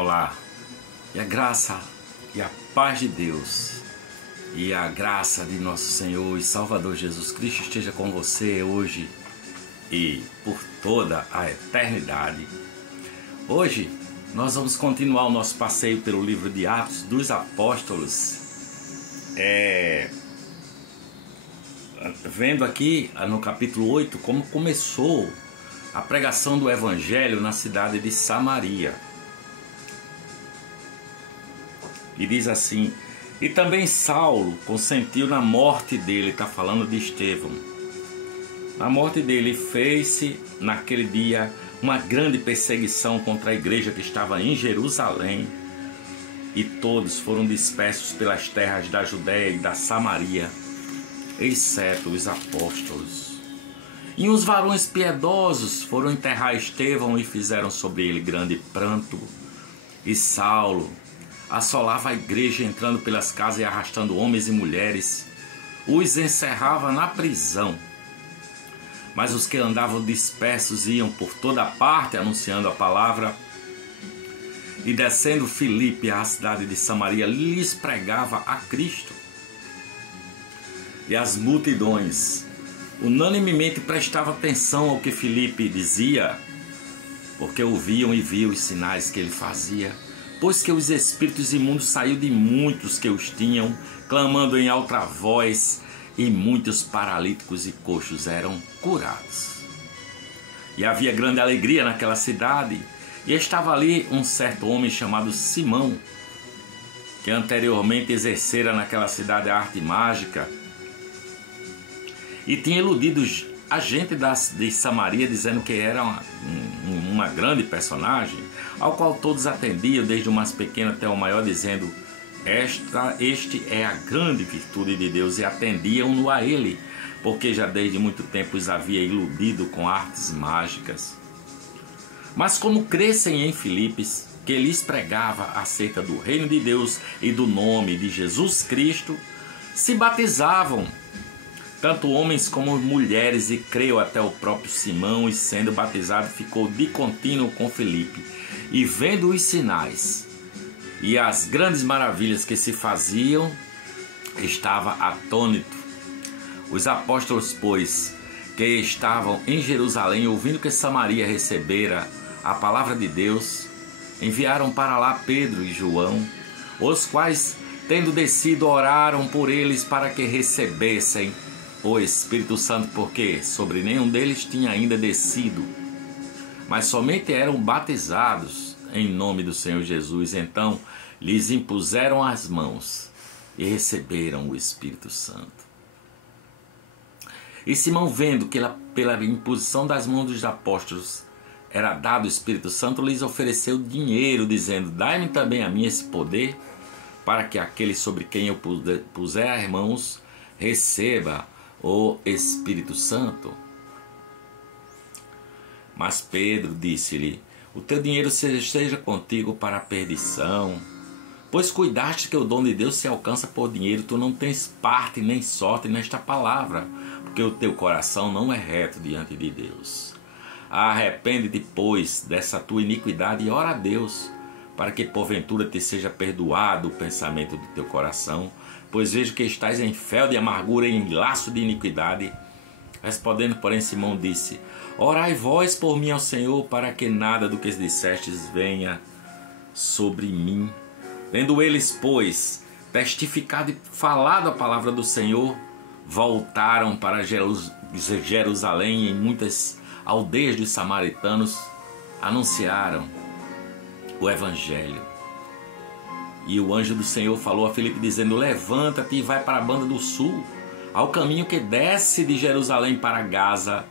Olá, e a graça e a paz de Deus e a graça de nosso Senhor e Salvador Jesus Cristo esteja com você hoje e por toda a eternidade. Hoje nós vamos continuar o nosso passeio pelo livro de Atos dos Apóstolos, vendo aqui no capítulo 8 como começou a pregação do Evangelho na cidade de Samaria. E diz assim: e também Saulo consentiu na morte dele, está falando de Estevão. Na morte dele fez-se naquele dia uma grande perseguição contra a igreja que estava em Jerusalém, e todos foram dispersos pelas terras da Judéia e da Samaria, exceto os apóstolos. E uns varões piedosos foram enterrar Estevão e fizeram sobre ele grande pranto. E Saulo assolava a igreja, entrando pelas casas e arrastando homens e mulheres, os encerrava na prisão. Mas os que andavam dispersos iam por toda parte anunciando a palavra. E descendo Filipe à cidade de Samaria, lhes pregava a Cristo. E as multidões unanimemente prestavam atenção ao que Filipe dizia, porque ouviam e viam os sinais que ele fazia. Pois que os espíritos imundos saíram de muitos que os tinham, clamando em alta voz, e muitos paralíticos e coxos eram curados. E havia grande alegria naquela cidade, e estava ali um certo homem chamado Simão, que anteriormente exercera naquela cidade a arte mágica, e tinha iludido a gente de Samaria, dizendo que era uma grande personagem, ao qual todos atendiam, desde o mais pequeno até o maior, dizendo: este é a grande virtude de Deus, e atendiam-no a ele, porque já desde muito tempo os havia iludido com artes mágicas. Mas como crescem em Filipos, que lhes pregava acerca do reino de Deus e do nome de Jesus Cristo, se batizavam, tanto homens como mulheres, e creu até o próprio Simão, e sendo batizado ficou de contínuo com Filipe, e vendo os sinais e as grandes maravilhas que se faziam, estava atônito. Os apóstolos, pois, que estavam em Jerusalém, ouvindo que Samaria recebera a palavra de Deus, enviaram para lá Pedro e João, os quais, tendo descido, oraram por eles para que recebessem o Espírito Santo, porque sobre nenhum deles tinha ainda descido, mas somente eram batizados em nome do Senhor Jesus. Então lhes impuseram as mãos e receberam o Espírito Santo. E Simão, vendo que pela imposição das mãos dos apóstolos era dado o Espírito Santo, lhes ofereceu dinheiro, dizendo: dai-me também a mim esse poder, para que aquele sobre quem eu puser as mãos receba o Espírito Santo. Mas Pedro disse-lhe: o teu dinheiro seja contigo para a perdição, pois cuidaste que o dom de Deus se alcança por dinheiro. Tu não tens parte nem sorte nesta palavra, porque o teu coração não é reto diante de Deus. Arrepende-te, pois, dessa tua iniquidade e ora a Deus, para que porventura te seja perdoado o pensamento do teu coração, pois vejo que estás em fel de amargura e em laço de iniquidade. Respondendo, porém, Simão disse: orai vós por mim ao Senhor, para que nada do que dissestes venha sobre mim. Tendo eles, pois, testificado e falado a palavra do Senhor, voltaram para Jerusalém, e em muitas aldeias dos samaritanos anunciaram o Evangelho. E o anjo do Senhor falou a Filipe, dizendo: levanta-te e vai para a banda do sul, ao caminho que desce de Jerusalém para Gaza,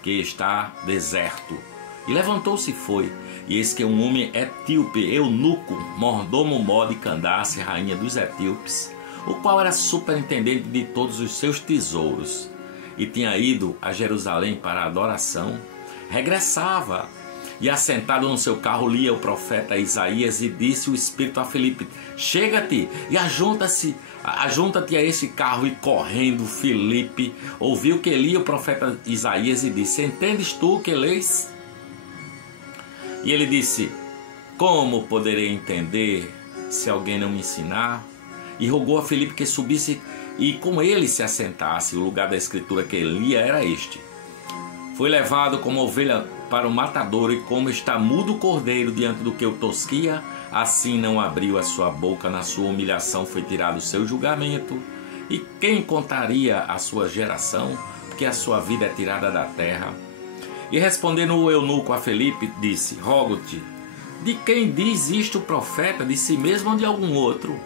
que está deserto. E levantou-se e foi. E eis que um homem etíope, eunuco, mordomo de Candace, rainha dos etíopes, o qual era superintendente de todos os seus tesouros, e tinha ido a Jerusalém para a adoração, regressava, e assentado no seu carro lia o profeta Isaías, e disse o Espírito a Filipe: chega-te e ajunta-te a este carro. E correndo Filipe ouviu que lia o profeta Isaías e disse: entendes tu o que lês? E ele disse: como poderei entender se alguém não me ensinar? E rogou a Filipe que subisse e com ele se assentasse. O lugar da escritura que ele lia era este: foi levado como ovelha para o matadouro, e como está mudo o cordeiro diante do que o tosquia, assim não abriu a sua boca. Na sua humilhação foi tirado o seu julgamento. E quem contaria a sua geração? Porque a sua vida é tirada da terra. E respondendo o eunuco a Filipe, disse: rogo-te, de quem diz isto o profeta? De si mesmo ou de algum outro?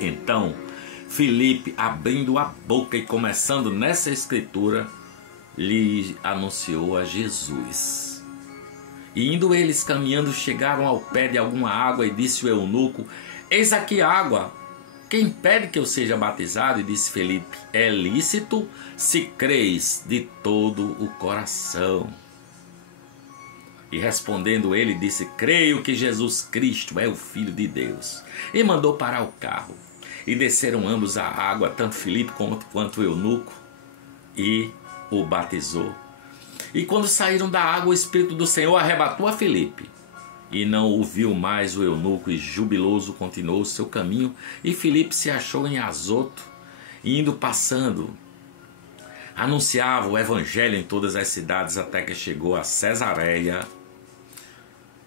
Então Filipe, abrindo a boca e começando nessa escritura, lhe anunciou a Jesus. E indo eles caminhando, chegaram ao pé de alguma água, e disse o eunuco: eis aqui água, quem pede que eu seja batizado? E disse Filipe: é lícito, se creis de todo o coração. E respondendo ele, disse: creio que Jesus Cristo é o Filho de Deus. E mandou parar o carro. E desceram ambos à água, tanto Filipe quanto o eunuco, e o batizou. E quando saíram da água, o Espírito do Senhor arrebatou a Filipe. E não o viu mais o eunuco, e jubiloso continuou o seu caminho. E Filipe se achou em Azoto, e indo passando, anunciava o evangelho em todas as cidades, até que chegou a Cesareia.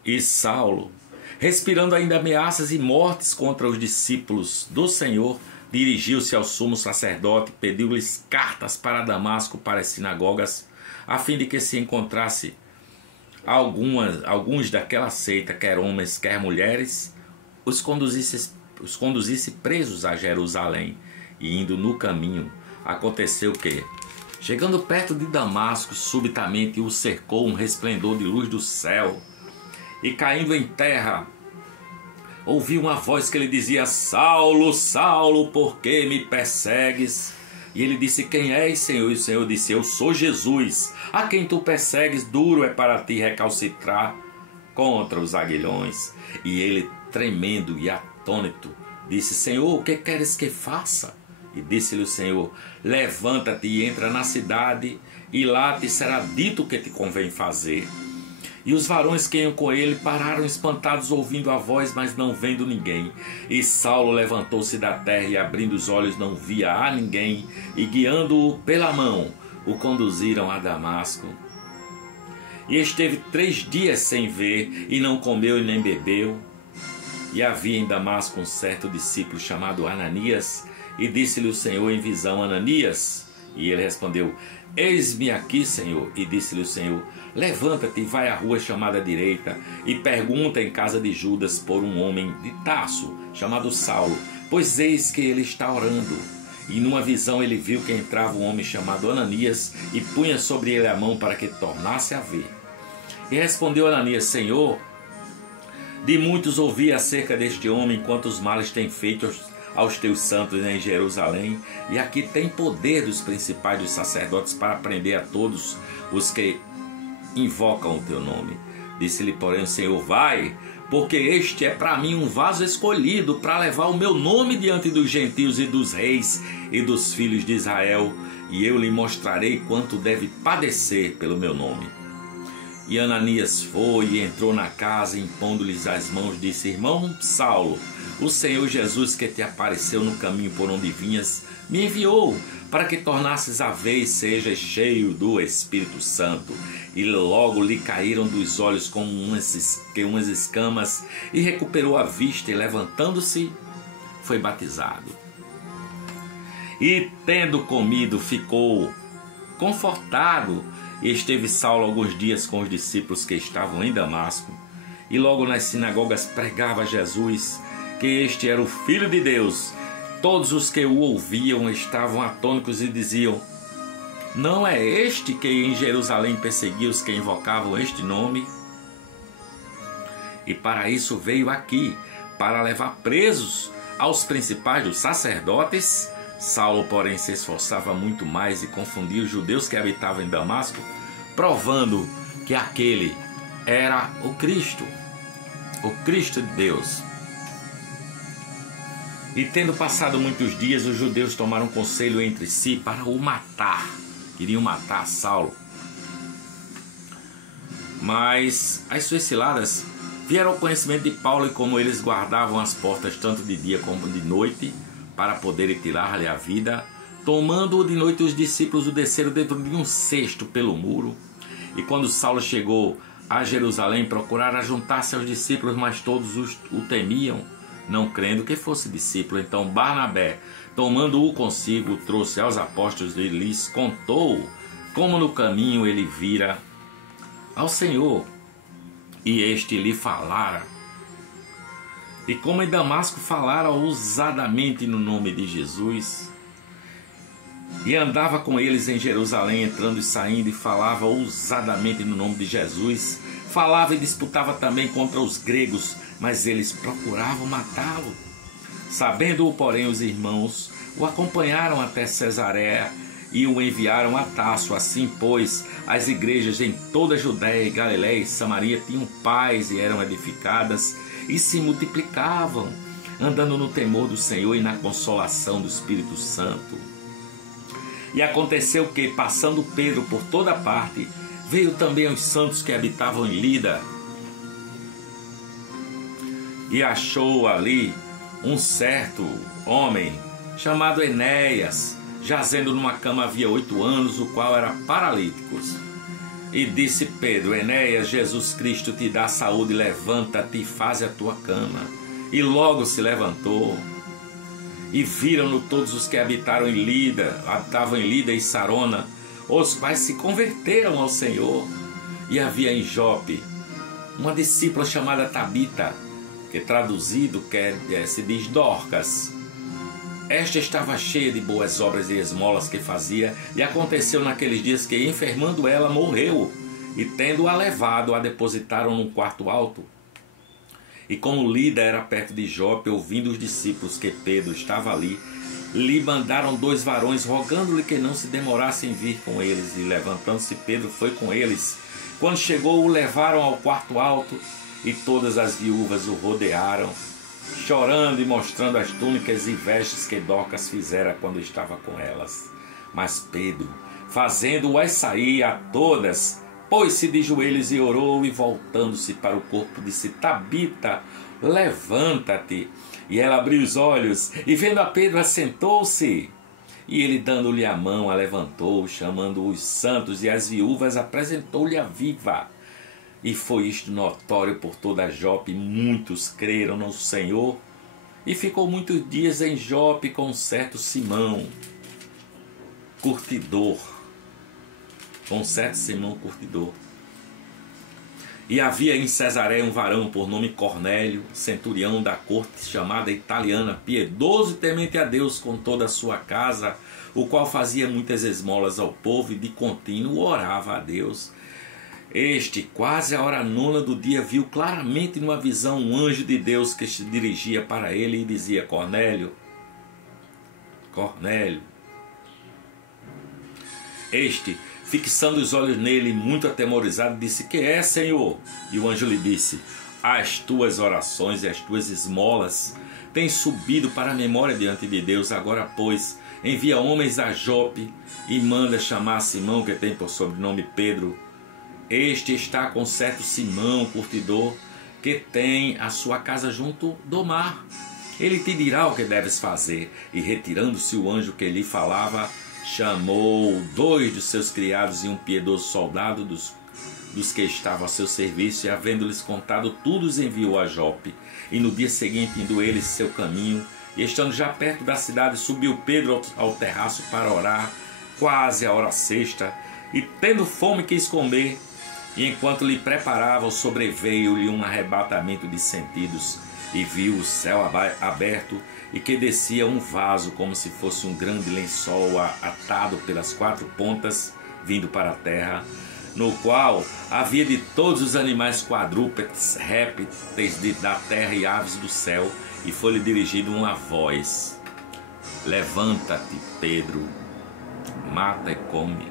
E Saulo, respirando ainda ameaças e mortes contra os discípulos do Senhor, dirigiu-se ao sumo sacerdote, pediu-lhes cartas para Damasco, para as sinagogas, a fim de que se encontrasse alguns daquela seita, quer homens, quer mulheres, os conduzisse presos a Jerusalém. E indo no caminho, aconteceu que, chegando perto de Damasco, subitamente o cercou um resplendor de luz do céu, e caindo em terra, ouviu uma voz que lhe dizia: Saulo, Saulo, por que me persegues? E ele disse: quem és, Senhor? E o Senhor disse: eu sou Jesus, a quem tu persegues. Duro é para ti recalcitrar contra os aguilhões. E ele, tremendo e atônito, disse: Senhor, o que queres que faça? E disse-lhe o Senhor: levanta-te e entra na cidade, e lá te será dito o que te convém fazer. E os varões que iam com ele pararam espantados, ouvindo a voz, mas não vendo ninguém. E Saulo levantou-se da terra, e abrindo os olhos não via a ninguém, e guiando-o pela mão, o conduziram a Damasco. E esteve 3 dias sem ver, e não comeu e nem bebeu. E havia em Damasco um certo discípulo chamado Ananias, e disse-lhe o Senhor em visão: Ananias. E ele respondeu: eis-me aqui, Senhor. E disse-lhe o Senhor: levanta-te e vai à rua chamada direita, e pergunta em casa de Judas por um homem de Tarso, chamado Saulo, pois eis que ele está orando. E numa visão ele viu que entrava um homem chamado Ananias, e punha sobre ele a mão para que tornasse a ver. E respondeu Ananias: Senhor, de muitos ouvi acerca deste homem, quantos males tem feito aos teus santos em Jerusalém, e aqui tem poder dos principais dos sacerdotes para prender a todos os que invocam o teu nome. Disse-lhe, porém, o Senhor: vai, porque este é para mim um vaso escolhido para levar o meu nome diante dos gentios e dos reis e dos filhos de Israel, e eu lhe mostrarei quanto deve padecer pelo meu nome. E Ananias foi e entrou na casa, impondo-lhes as mãos, disse: irmão Saulo, o Senhor Jesus, que te apareceu no caminho por onde vinhas, me enviou para que tornasses a ver e sejas cheio do Espírito Santo. E logo lhe caíram dos olhos como umas escamas, e recuperou a vista, e levantando-se, foi batizado. E tendo comido, ficou confortado. E esteve Saulo alguns dias com os discípulos que estavam em Damasco, e logo nas sinagogas pregava Jesus, que este era o Filho de Deus. Todos os que o ouviam estavam atônitos e diziam: não é este que em Jerusalém perseguia os que invocavam este nome? E para isso veio aqui, para levar presos aos principais dos sacerdotes. Saulo, porém, se esforçava muito mais e confundia os judeus que habitavam em Damasco, provando que aquele era o Cristo de Deus. E tendo passado muitos dias, os judeus tomaram conselho entre si para o matar. Queriam matar Saulo. Mas as suas ciladas vieram ao conhecimento de Paulo e como eles guardavam as portas tanto de dia como de noite, para poderem tirar-lhe a vida, tomando-o de noite, os discípulos o desceram dentro de um cesto pelo muro. E quando Saulo chegou a Jerusalém, procuraram juntar-se aos discípulos, mas todos o temiam, não crendo que fosse discípulo. Então Barnabé, tomando-o consigo, trouxe aos apóstolos e lhes contou como no caminho ele vira ao Senhor, e este lhe falara, e como em Damasco falara ousadamente no nome de Jesus, e andava com eles em Jerusalém, entrando e saindo, e falava ousadamente no nome de Jesus. Falava e disputava também contra os gregos, mas eles procuravam matá-lo. Sabendo-o, porém, os irmãos o acompanharam até Cesareia e o enviaram a Tarso. Assim, pois, as igrejas em toda a Judéia e Galiléia e Samaria tinham paz e eram edificadas e se multiplicavam, andando no temor do Senhor e na consolação do Espírito Santo. E aconteceu que, passando Pedro por toda parte, veio também aos santos que habitavam em Lida, e achou ali um certo homem chamado Enéas, jazendo numa cama havia 8 anos, o qual era paralítico. E disse Pedro: Enéas, Jesus Cristo te dá saúde, levanta-te e faze a tua cama. E logo se levantou. E viram-no todos os que habitavam em Lida e Sarona, os quais se converteram ao Senhor. E havia em Jope uma discípula chamada Tabita, que traduzido se diz Dorcas. Esta estava cheia de boas obras e esmolas que fazia, e aconteceu naqueles dias que, enfermando ela, morreu, e tendo-a levado, a depositaram num quarto alto. E como Lida era perto de Jope, ouvindo os discípulos que Pedro estava ali, lhe mandaram 2 varões, rogando-lhe que não se demorasse em vir com eles. E levantando-se Pedro, foi com eles. Quando chegou, o levaram ao quarto alto, e todas as viúvas o rodearam, chorando e mostrando as túnicas e vestes que Dorcas fizera quando estava com elas. Mas Pedro, fazendo-as sair a todas, pôs-se de joelhos e orou, e voltando-se para o corpo disse: Tabita, levanta-te. E ela abriu os olhos, e vendo a Pedro, assentou-se. E ele, dando-lhe a mão, a levantou, chamando os santos e as viúvas, apresentou-lhe a viva. E foi isto notório por toda a Jope, muitos creram no Senhor. E ficou muitos dias em Jope com um certo Simão, curtidor. E havia em Cesareia um varão por nome Cornélio, centurião da corte chamada italiana, piedoso e temente a Deus com toda a sua casa, o qual fazia muitas esmolas ao povo e de contínuo orava a Deus. Este, quase à hora 9 do dia, viu claramente numa visão um anjo de Deus que se dirigia para ele e dizia: Cornélio, Cornélio. Este, fixando os olhos nele, muito atemorizado, disse: Que é, Senhor? E o anjo lhe disse: As tuas orações e as tuas esmolas têm subido para a memória diante de Deus. Agora, pois, envia homens a Jope e manda chamar Simão, que tem por sobrenome Pedro. Este está com certo Simão, curtidor, que tem a sua casa junto do mar. Ele te dirá o que deves fazer. E retirando-se o anjo que lhe falava, chamou 2 dos seus criados e um piedoso soldado dos que estavam a seu serviço, e havendo-lhes contado tudo, os enviou a Jope. E no dia seguinte, indo eles seu caminho, e estando já perto da cidade, subiu Pedro ao terraço para orar, quase a hora 6, e tendo fome quis comer, e enquanto lhe preparavam, sobreveio-lhe um arrebatamento de sentidos, e viu o céu aberto, e que descia um vaso, como se fosse um grande lençol atado pelas 4 pontas, vindo para a terra, no qual havia de todos os animais quadrúpedes, répteis da terra e aves do céu, e foi-lhe dirigida uma voz: Levanta-te, Pedro, mata e come.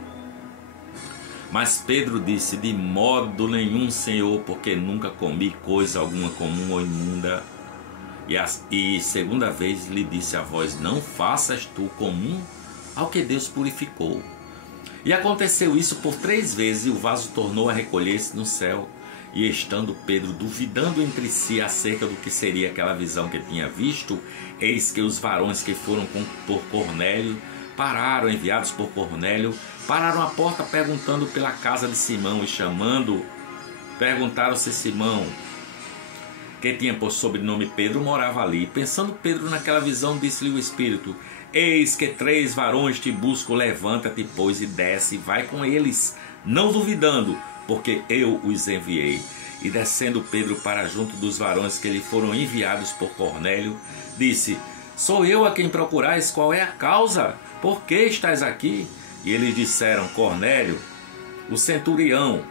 Mas Pedro disse: De modo nenhum, Senhor, porque nunca comi coisa alguma comum ou imunda. E segunda vez lhe disse a voz: Não faças tu comum ao que Deus purificou. E aconteceu isso por 3 vezes, e o vaso tornou a recolher-se no céu. E estando Pedro duvidando entre si acerca do que seria aquela visão que tinha visto, eis que os varões que foram por Cornélio pararam, enviados por Cornélio, pararam à porta perguntando pela casa de Simão e chamando, perguntaram se Simão, que tinha por sobrenome Pedro, morava ali. Pensando Pedro naquela visão, disse-lhe o Espírito: eis que 3 varões te buscam, levanta-te, pois, e desce, e vai com eles, não duvidando, porque eu os enviei. E descendo Pedro para junto dos varões que lhe foram enviados por Cornélio, disse: sou eu a quem procurais, qual é a causa? Por que estás aqui? E eles disseram: Cornélio, o centurião,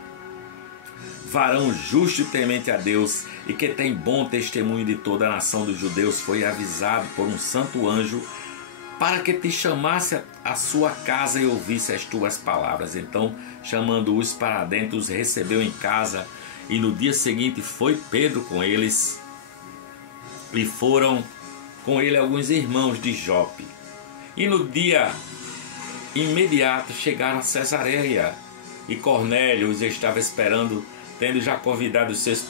varão justo e temente a Deus, e que tem bom testemunho de toda a nação dos judeus, foi avisado por um santo anjo para que te chamasse à sua casa e ouvisse as tuas palavras. Então, chamando-os para dentro, os recebeu em casa, e no dia seguinte foi Pedro com eles, e foram com ele alguns irmãos de Jope. E no dia imediato chegaram a Cesareia, e Cornélio os estava esperando, tendo já convidado os seus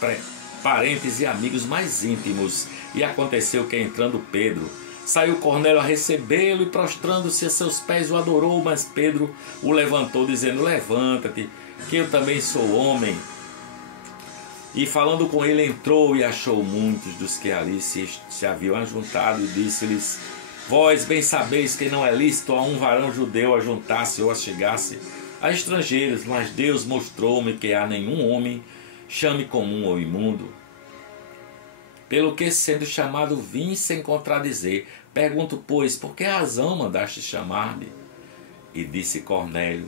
parentes e amigos mais íntimos. E aconteceu que, entrando Pedro, saiu Cornélio a recebê-lo, e prostrando-se a seus pés o adorou, mas Pedro o levantou, dizendo: levanta-te, que eu também sou homem. E falando com ele, entrou e achou muitos dos que ali se haviam ajuntado, e disse-lhes: vós bem sabeis que não é lícito a um varão judeu ajuntar-se ou achegar-se a estrangeiros, mas Deus mostrou-me que a nenhum homem chame comum ou imundo. Pelo que, sendo chamado, vim sem contradizer. Pergunto, pois, por que razão mandaste chamar-me? E disse Cornélio: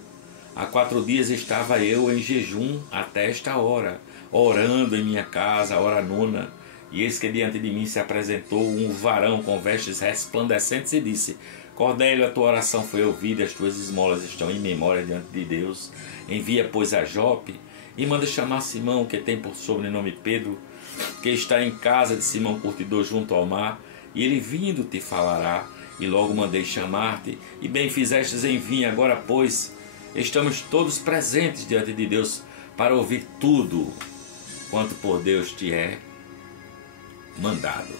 há 4 dias estava eu em jejum até esta hora, orando em minha casa, a hora 9, e eis que diante de mim se apresentou um varão com vestes resplandecentes e disse: Cornélio, a tua oração foi ouvida, as tuas esmolas estão em memória diante de Deus. Envia, pois, a Jope e manda chamar Simão, que tem por sobrenome Pedro, que está em casa de Simão curtidor junto ao mar, e ele vindo te falará. E logo mandei chamar-te, e bem fizestes em vir. Agora, pois, estamos todos presentes diante de Deus para ouvir tudo quanto por Deus te é mandado.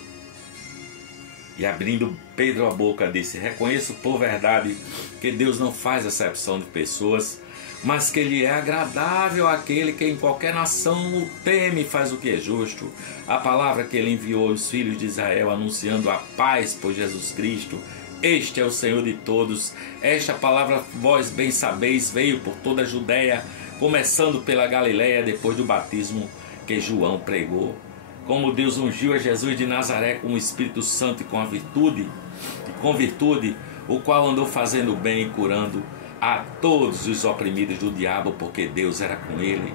E abrindo Pedro a boca, disse: reconheço por verdade que Deus não faz acepção de pessoas, mas que Ele é agradável àquele que em qualquer nação o teme e faz o que é justo. A palavra que Ele enviou aos filhos de Israel, anunciando a paz por Jesus Cristo, este é o Senhor de todos. Esta palavra, vós bem sabeis, veio por toda a Judéia, começando pela Galiléia, depois do batismo que João pregou. Como Deus ungiu a Jesus de Nazaré com o Espírito Santo e com virtude, o qual andou fazendo bem e curando a todos os oprimidos do diabo, porque Deus era com ele.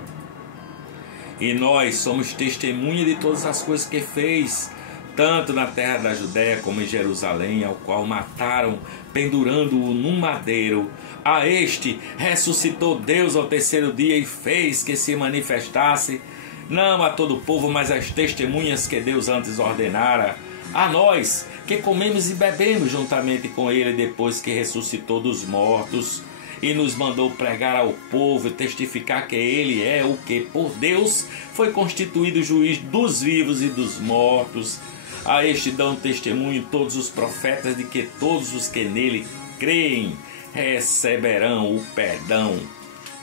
E nós somos testemunha de todas as coisas que fez, tanto na terra da Judéia como em Jerusalém, ao qual mataram, pendurando-o num madeiro. A este ressuscitou Deus ao 3º dia e fez que se manifestasse, não a todo o povo, mas às testemunhas que Deus antes ordenara, a nós que comemos e bebemos juntamente com ele depois que ressuscitou dos mortos, e nos mandou pregar ao povo e testificar que ele é o que por Deus foi constituído juiz dos vivos e dos mortos. A este dão testemunho todos os profetas de que todos os que nele creem receberão o perdão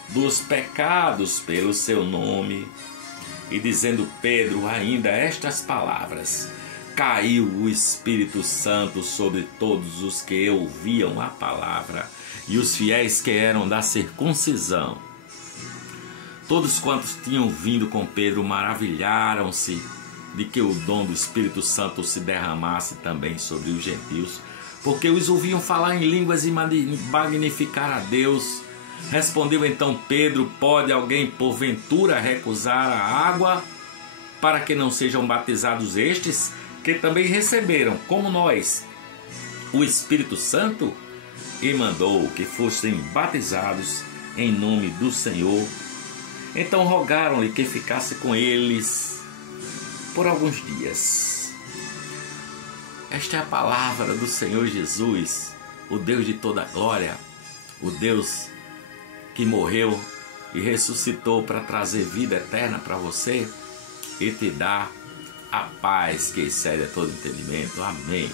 dos pecados pelo seu nome. E dizendo Pedro ainda estas palavras, caiu o Espírito Santo sobre todos os que ouviam a palavra, e os fiéis que eram da circuncisão. Todos quantos tinham vindo com Pedro maravilharam-se de que o dom do Espírito Santo se derramasse também sobre os gentios, porque os ouviam falar em línguas e magnificar a Deus. Respondeu então Pedro: pode alguém porventura recusar a água para que não sejam batizados estes, que também receberam, como nós, o Espírito Santo? E mandou que fossem batizados em nome do Senhor. Então rogaram-lhe que ficasse com eles por alguns dias. Esta é a palavra do Senhor Jesus, o Deus de toda glória, o Deus que morreu e ressuscitou para trazer vida eterna para você e te dar a paz que excede a todo entendimento. Amém.